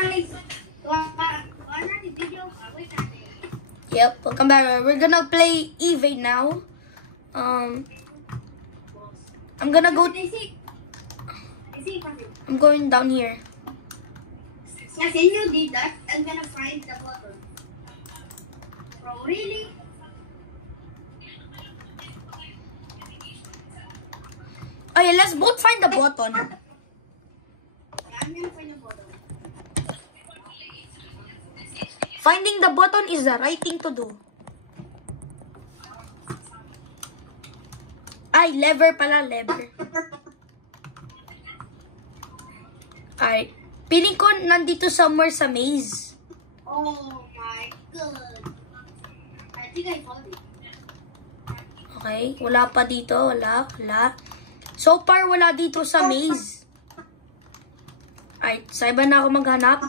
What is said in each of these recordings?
guys. Yep, welcome back. We're gonna play Eve now. I'm gonna go. I'm going down here. Can you did that? I'm gonna find the button. Bro, really? Oh yeah, let's both find the button. Yeah, I'm gonna find the button. Finding the button is the right thing to do. Ay, lever pala, lever. Alright. Piling ko nandito somewhere sa maze. Oh my god. I think I found it. Okay, wala pa dito. Wala. So far, wala dito sa maze. Alright, sa iba na ako maghanap.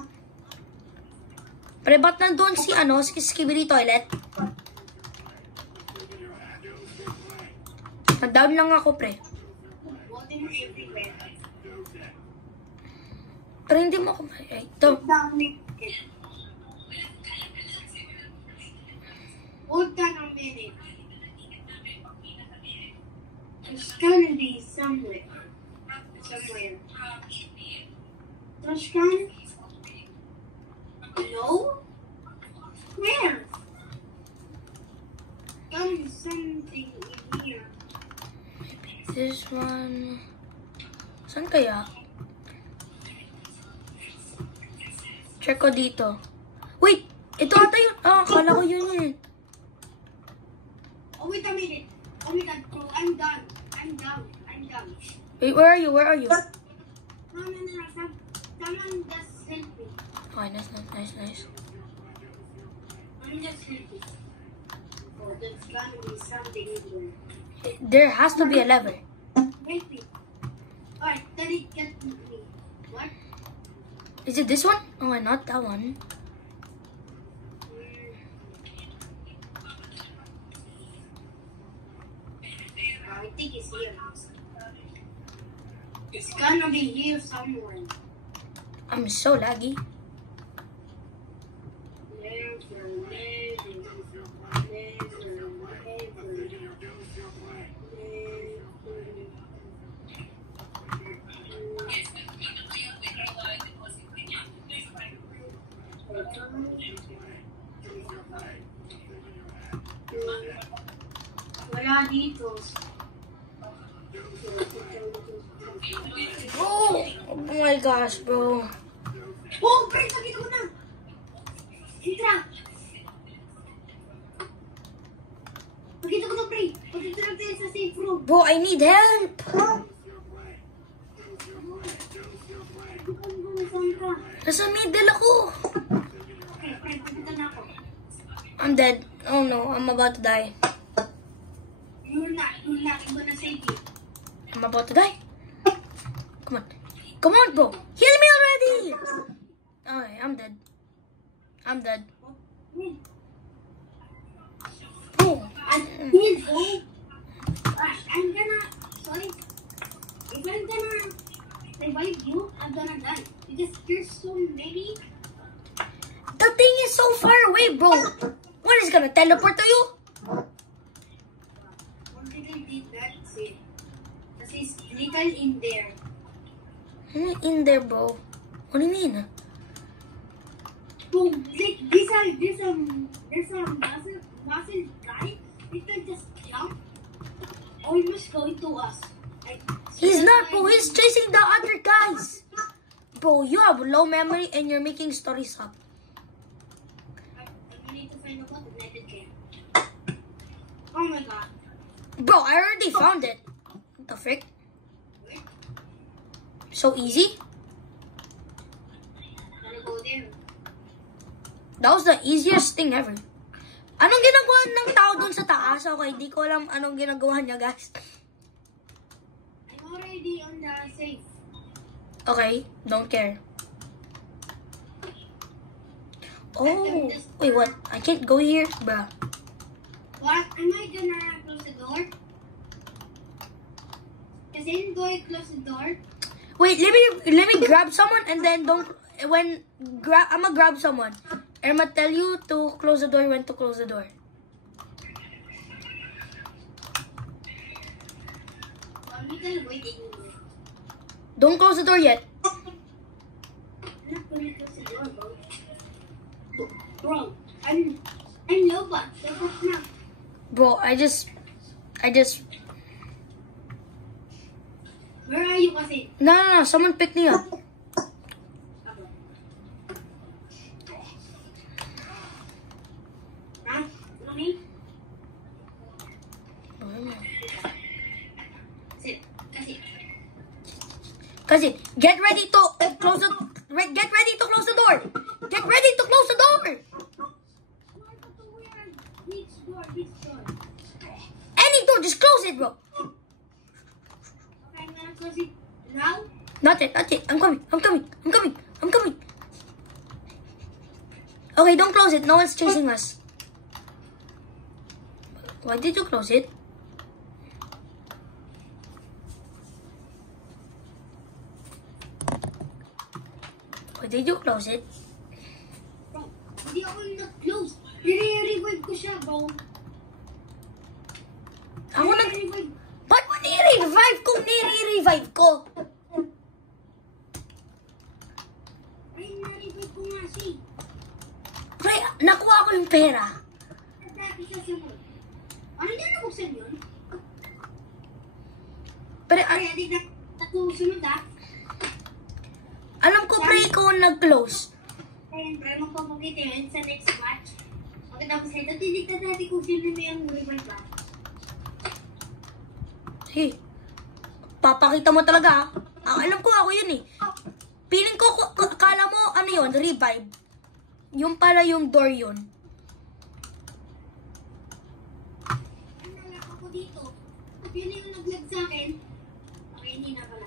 Pre, ba't nandun si Skibidi Toilet? Na-down lang ako, pre. Water everywhere. Pero hindi mo ako ito. Hold on a minute. There's gonna be somewhere. There's gonna... No? Where? There's something in here. This one... Saan kaya? Check ko dito. Wait! Ito ata yun. Ah, akala ko yun yun. Oh, wait a minute. Oh my god, bro. I'm done. Wait, where are you? No. Someone just help me. Okay, nice. I'm just helping. Oh, there's gonna be something in there. There has to be a lever. Wait. Alright, then it gets me. What? Is it this one? Oh, not that one. I think it's here. It's gonna be here somewhere. I'm so laggy. Wala dito. Oh my gosh, bro. Oh, pre, nakita ko na. Sitra. Nakita ko na, pre. Pagkita lang tayo sa safe room. Bro, I need help. Nasa middle ako. Okay, pre, pagkita na ako. I'm dead. Oh no, I'm about to die. You're not gonna save you. I'm about to die. Come on, bro. Heal me already. Okay, I'm dead. Oh. If I'm gonna revive you, I'm gonna die. Because there's so many. The thing is so far away, bro. What is gonna teleport to you? One thing I did that, see. Kasi it's legal in there. In there, bro. What do you mean? Boom! There's a massive guy. He can just jump. Almost going to us. He's not, bro. He's chasing the other guys. Bro, you have low memory and you're making stories up. I need to find a button. I did care. Oh my god. Bro, I already found it. What the frick? So easy? Gotta go there. That was the easiest thing ever. Anong ginagawa ng tao dun sa taas? Okay, di ko alam anong ginagawa niya, guys. I'm already on the safe. Okay, don't care. Oh, wait, what? I can't go here, bruh. What? Am I gonna close the door? Kasi do I close the door? Wait, let me grab someone and then don't I'm gonna grab someone. And I'm gonna tell you to close the door when to close the door. Don't close the door yet. I'm not gonna close the door, bro. Bro, I'm Loba. Loba na. Bro, I just. Where are you kasi? No. Someone picked me up. Ako. Ha? Ano me? Kasi, get ready to close the door. Get ready to close the door. Which door? Any door, just close it, bro. Okay, I'm gonna close it now. Not yet. I'm coming. Okay, don't close it. No one's chasing us. Why did you close it? Why did you close it? Bro, hindi ako nag-close. Nire-revive ko siya, bro. Ako nag... Nire-revive. Ba't mo nire-revive kung nire-revive ko? Ay, nare-revive ko nga siya. Pre, nakuha ko yung pera. Dati siya sunod. Ano niya nabuksan yun? Pero, Ay, adik na sunod ha. alam ko, pre, ikaw ang nag-close. Ayun, pre, magpapakita yun sa next match. Pagkatapos nito, tinig na dati kung sino na yung revive ba. Hey, papakita mo talaga, ha? Alam ko, ako yun, eh. Feeling ko, akala mo, ano yun, revive. Yung pala yung door yun. Ang nalak ako dito. At yun yung nag-lag sa akin. Okay, hindi na pala.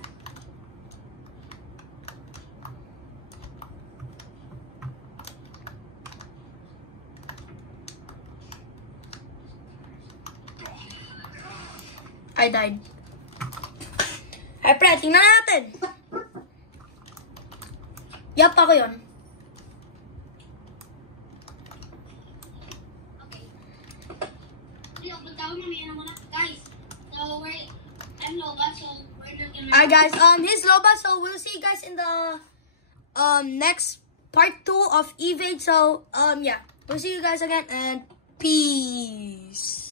I died. Ay, pre, tingnan natin. Yap, ako yun. Okay. Hindi, punta ako mamaya na muna. Guys, so I'm Loba, so we're not gonna... Alright, guys, here's Loba, so we'll see you guys in the, next part 2 of Evade. So, yeah, we'll see you guys again, and peace.